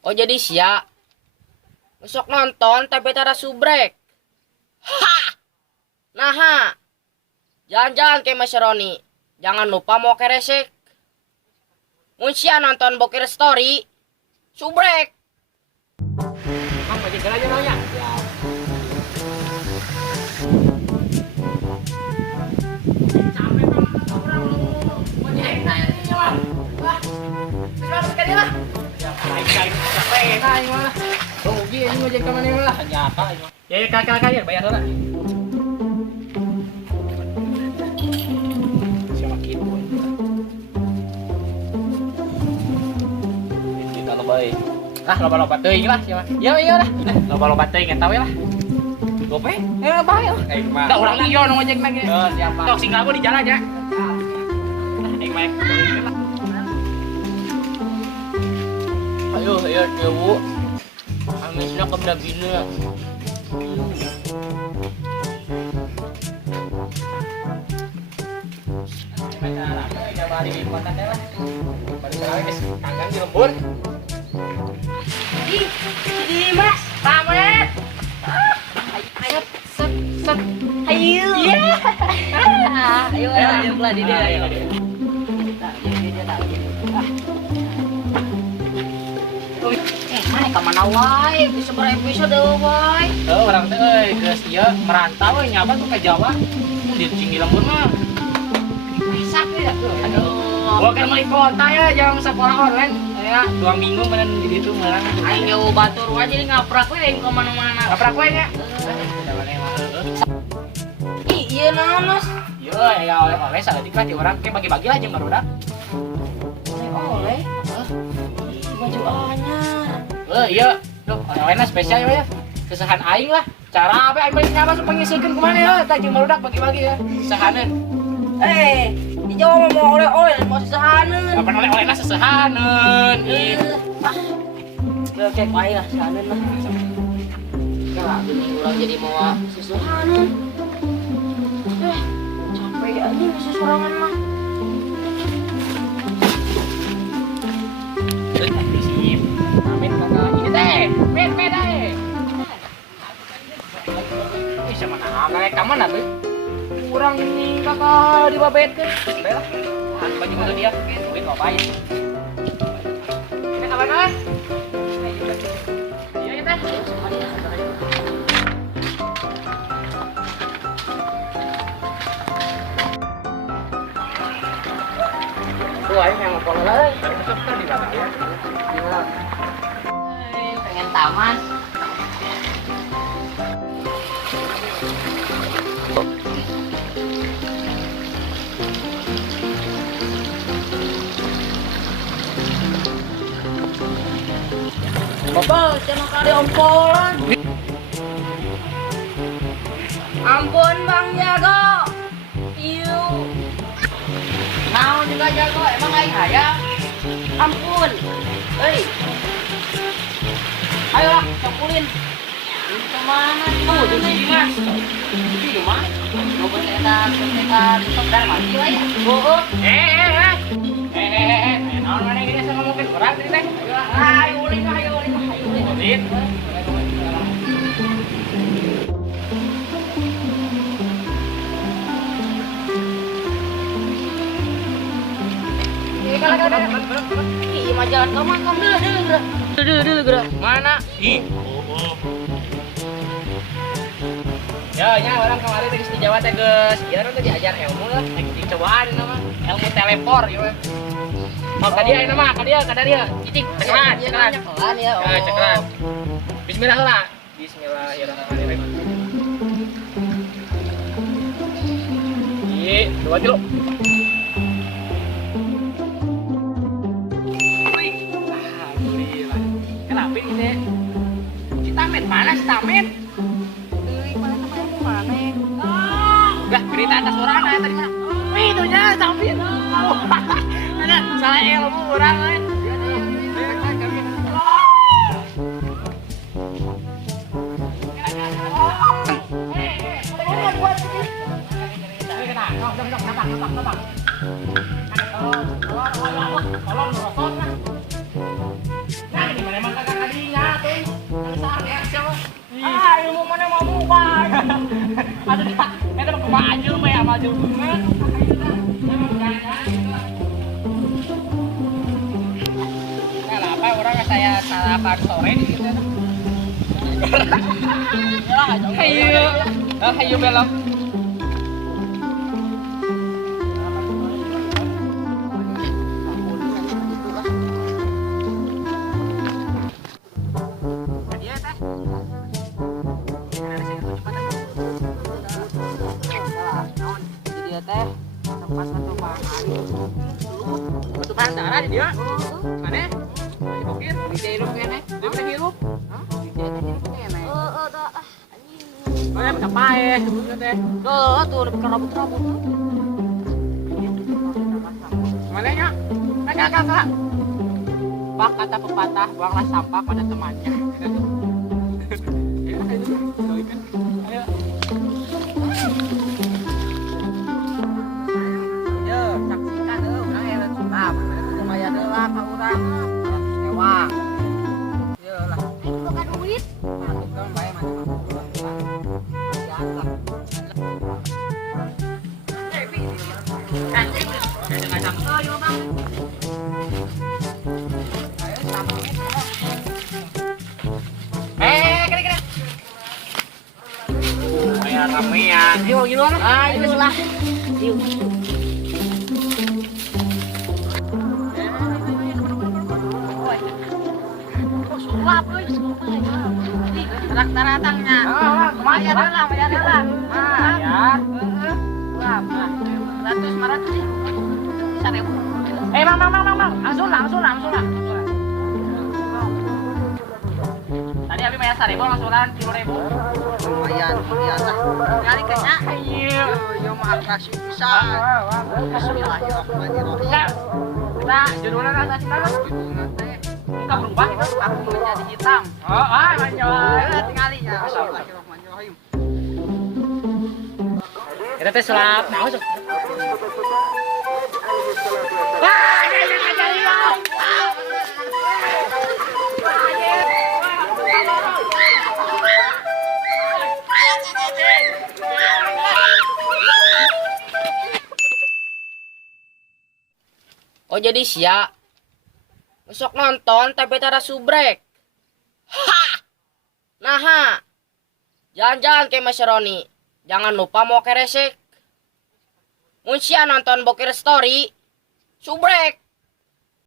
Oh jadi sia. Besok nonton tapi tara subrek. Ha! Nah, jalan-jalan ke Mas Roni. Jangan lupa mau ke resek. Mun sia nonton Bokir Story, subrek. Mang bajik aja Mang ya. Capek Bang, orang lu. Mau nanya lah. Wah. Selamat sekali lah. Ya kain capek nah ini mah. Rugi ini ngojek ka mana lah. Nyata ini mah. Ya kakak ya bayar heula. Siapa kitu. Kita lebay. Ah loba-loba teuing lah siapa. Ya lah. Loba-loba teuing eta we lah. Gope? Bae lah. Kayak mah. Da urang ieu nu ngojek nage. Siapa? Tok sing labu di jalan aja. Aing mah. Ayo, Bu. Amisnya ke Bina. Kanggang di lembur. Ih, Mas, pamer. Ayo, set. Ayo. Iya. Ayo lah di dia. Ayo. Mana kemana wae? Bisa berepisode wae. Orang teh geus ieu merantau nyaba tuh ke Jawa. Di Cinggi lembur mah. Masak ya. Aduh. Gua kan mau kota ya jam sekolah online. Ya 2 minggu meureun di ditu meurang. Aing ngeus batur wae jadi ngaprak we aing ka mana-mana. Ngaprak we nya. Ih, ieu naon, Mas? Yo ya oleh-oleh saeutik lah di urang ke bagi-bagi lah jeung barudak. Oleh. Baju anyar. Iya, tuh oleh-olehna spesial ya. Kesahan aing lah. Cara apa aing balik nyaba supaya ngiseukeun ku mana ya? Tah jeung barudak bagi-bagi ya. Sesahaneun. Di Jawa mah mau oleh-oleh mau sesahaneun. Apa oleh-olehna sesahaneun. Oke, bae lah sesahaneun mah. Kala gini urang jadi mau sesahaneun. Capek anjing sesorangan mah. Sip. Amin kakak. Ini teh, med ae. Ih, sama nah kayak ka mana tuh? Kurang ini kakak dibabetkeun. Bae lah. Ah, baju itu dia. Duit ngapain? Ini kapan ah? Iya ya teh. Tuh aing yang ngepol lah. Tetep kan di belakang ya. Pengen taman. Bapak, jangan kali ompolan. Ampun Bang Jago. Iu. Mau juga Jago, emang aing hayang. Ampun. Hei. Ayolah, campulin. Ini kemana? Tuh, di sini Mas. Di rumah. Coba kita tutup dan mati lah ya. Oh. Naon mana ini saya ngomongin orang ini teh. Ayo ulin. Ulin. Ih, mah jalan kamu dulu gerak. Mana? Ih. Ya orang kemarin di Jawa teh geus, ieu tuh diajar ilmu lah, dicobaan nama ilmu telepor ya. Oh, ka dia. Cicing, cekelan. Cekelan ya. Ya, cekelan. Bismillah lah. Bismillahirrahmanirrahim. Iya, 2 kilo. Alhamdulillah. Kenapa ini? Citamet mana Citamet? Mana? Udah, berita atas orang tadi mana? Itu nya sambil. Ada salah ilmu orang lain. Tolong, merosot lah. Nah, ini mana emang kakak mau mubah. Aduh kita maju ya maju. Nah, apa orang saya sarapan sore gitu ya. Hayu belok. Dia teh tempat satu makan. Satu pasara di dia. Mana? Di bukit, di hirup kene. Di mana hirup? Hah? Di hirup kene. Mana bisa pae sebutnya teh. Tuh lebih kerabut-rabut. Mana nya? Kakak. Pak kata pepatah, buanglah sampah pada temannya. Ayo. Yo, saksikan urang ya sulap. Lumayan lah ka urang. Sewa. Yo lah. Bukan duit. Masuk kan bae macam-macam. Biasa. Ayo bang. Ayo sama. Kira-kira. Kayak ramean. Ayo gimana? Ayo lah. Yuk. Sulap euy, Tarak-taratangnya. Bayar lah. Bayar. sulap. 100 sih. Bisa ribu. Mang. Langsung lah. Tadi Abi bayar 1.000, langsulan 3.000. Lumayan, biasa. Kali kayaknya. Iya. Yo mah kasih pisan. Bismillahirrahmanirrahim. Kita judulnya nasi nanas. Judulna teh Kita berubah. aku menjadi hitam. Manjol. Tinggalnya. Bismillahirrahmanirrahim. Kita teh sulap. Nah, masuk. Oh jadi sia. Besok nonton tapi tara subrek. Ha! Nah, jalan-jalan ke Mas Roni. Jangan lupa mau keresek. Mun sia nonton Bokir Story, subrek.